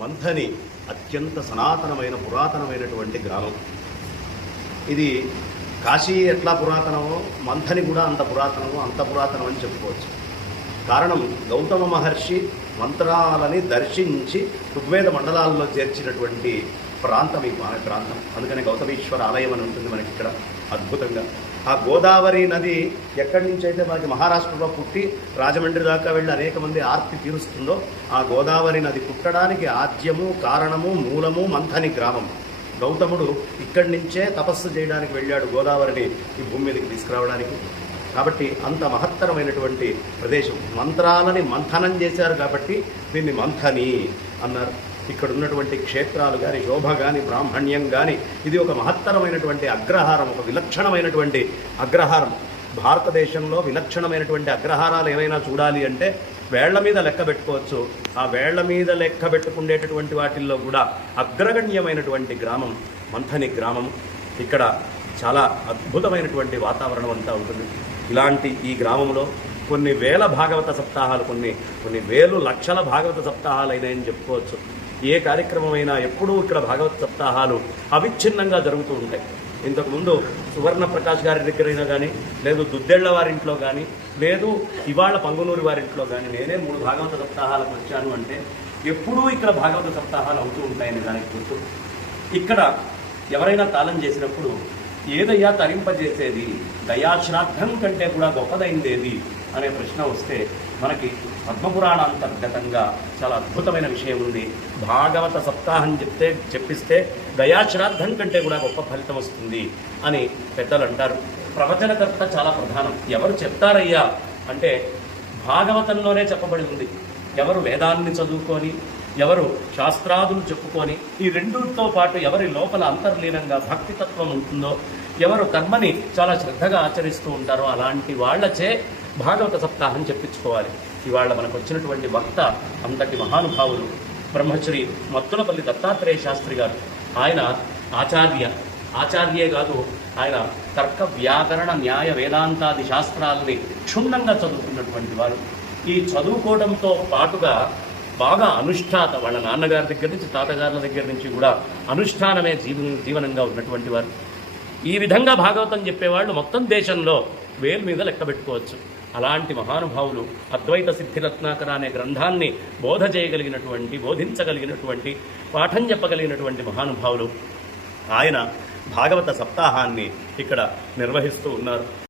మంథని అత్యంత సనాతనమైన పురాతనమైనటువంటి గ్రామం. ఇది కాశీ ఎట్లా పురాతనమో మంథని కూడా అంత పురాతనమో అంత పురాతనం అని చెప్పుకోవచ్చు. కారణం గౌతమ మహర్షి మంత్రాలని దర్శించి ఋగ్వేద మండలాల్లో చేర్చినటువంటి ప్రాంతం ఈ మా ప్రాంతం. అందుకని గౌతమేశ్వర ఆలయం అని ఉంటుంది మనకి ఇక్కడ అద్భుతంగా. ఆ గోదావరి నది ఎక్కడి నుంచి అయితే మనకి మహారాష్ట్రలో పుట్టి రాజమండ్రి దాకా వెళ్ళి అనేక మంది ఆర్తి తీరుస్తుందో ఆ గోదావరి నది పుట్టడానికి ఆద్యము కారణము మూలము మంథని గ్రామం. గౌతముడు ఇక్కడి నుంచే తపస్సు చేయడానికి వెళ్ళాడు గోదావరిని ఈ భూమి మీదకి తీసుకురావడానికి. కాబట్టి అంత మహత్తరమైనటువంటి ప్రదేశం. మంత్రాలని మంథనం చేశారు కాబట్టి దీన్ని మంథని అన్నారు. ఇక్కడ ఉన్నటువంటి క్షేత్రాలు కానీ శోభ కానీ బ్రాహ్మణ్యం కానీ ఇది ఒక మహత్తరమైనటువంటి అగ్రహారం ఒక విలక్షణమైనటువంటి అగ్రహారం. భారతదేశంలో విలక్షణమైనటువంటి అగ్రహారాలు ఏమైనా చూడాలి అంటే వేళ్ళ మీద లెక్క పెట్టుకోవచ్చు. ఆ వేళ్ళ మీద లెక్క పెట్టుకునేటటువంటి వాటిల్లో కూడా అగ్రగణ్యమైనటువంటి గ్రామం మంథని గ్రామం. ఇక్కడ చాలా అద్భుతమైనటువంటి వాతావరణం అంతా ఉంటుంది. ఇలాంటి ఈ గ్రామంలో కొన్ని వేల భాగవత సప్తాహాలు కొన్ని కొన్ని వేలు లక్షల భాగవత సప్తాహాలు అయినాయని చెప్పుకోవచ్చు. ఏ కార్యక్రమమైనా ఎప్పుడూ ఇక్కడ భాగవత్ సప్తాహాలు అవిచ్ఛిన్నంగా జరుగుతూ ఉంటాయి. ఇంతకుముందు సువర్ణ ప్రకాష్ గారి దగ్గరైనా కానీ లేదు దుద్దెళ్ళ వారింట్లో కానీ లేదు ఇవాళ పంగునూరి వారింట్లో కానీ నేనే మూడు భాగవత సప్తాహాలకు వచ్చాను అంటే ఎప్పుడూ ఇక్కడ భాగవత సప్తాహాలు అవుతూ ఉంటాయని దానికి గుర్తు. ఇక్కడ ఎవరైనా తాళం చేసినప్పుడు ఏదయ్యా తరింపజేసేది? దయాశ్రాద్ధం కంటే కూడా గొప్పదైందేది? అనే ప్రశ్న వస్తే మనకి పద్మపురాణాంతర్గతంగా చాలా అద్భుతమైన విషయం ఉంది. భాగవత సప్తాహం చెప్తే చెప్పిస్తే దయాశ్రాద్ధం కంటే కూడా గొప్ప ఫలితం వస్తుంది అని పెద్దలు అంటారు. ప్రవచనకర్త చాలా ప్రధానం. ఎవరు చెప్తారయ్యా? అంటే భాగవతంలోనే చెప్పబడి ఉంది. ఎవరు వేదాన్ని చదువుకొని ఎవరు శాస్త్రాదులు చెప్పుకొని ఈ రెండుతో పాటు ఎవరి లోపల అంతర్లీనంగా భక్తితత్వం ఉంటుందో ఎవరు కర్మని చాలా శ్రద్ధగా ఆచరిస్తూ ఉంటారో అలాంటి వాళ్ళచే భాగవత సప్తాహం చెప్పించుకోవాలి. ఇవాళ మనకు వచ్చినటువంటి వక్త అంతటి మహానుభావులు బ్రహ్మశ్రీ మత్తులపల్లి దత్తాత్రేయ శాస్త్రి గారు. ఆయన ఆచార్య. ఆచార్యే కాదు ఆయన తర్క వ్యాకరణ న్యాయ వేదాంతాది శాస్త్రాలని క్షుణ్ణంగా చదువుకున్నటువంటి వారు. ఈ చదువుకోవడంతో పాటుగా బాగా అనుష్ఠాత వాళ్ళ నాన్నగారి దగ్గర నుంచి తాతగారుల దగ్గర నుంచి కూడా అనుష్ఠానమే జీవన జీవనంగా ఉన్నటువంటి వారు. ఈ విధంగా భాగవతం చెప్పేవాళ్ళు మొత్తం దేశంలో వేలు మీద లెక్క పెట్టుకోవచ్చు. అలాంటి మహానుభావులు అద్వైత సిద్ధిరత్నాకర అనే గ్రంథాన్ని బోధ చేయగలిగినటువంటి బోధించగలిగినటువంటి పాఠం చెప్పగలిగినటువంటి మహానుభావులు. ఆయన భాగవత సప్తాహాన్ని ఇక్కడ నిర్వహిస్తూ ఉన్నారు.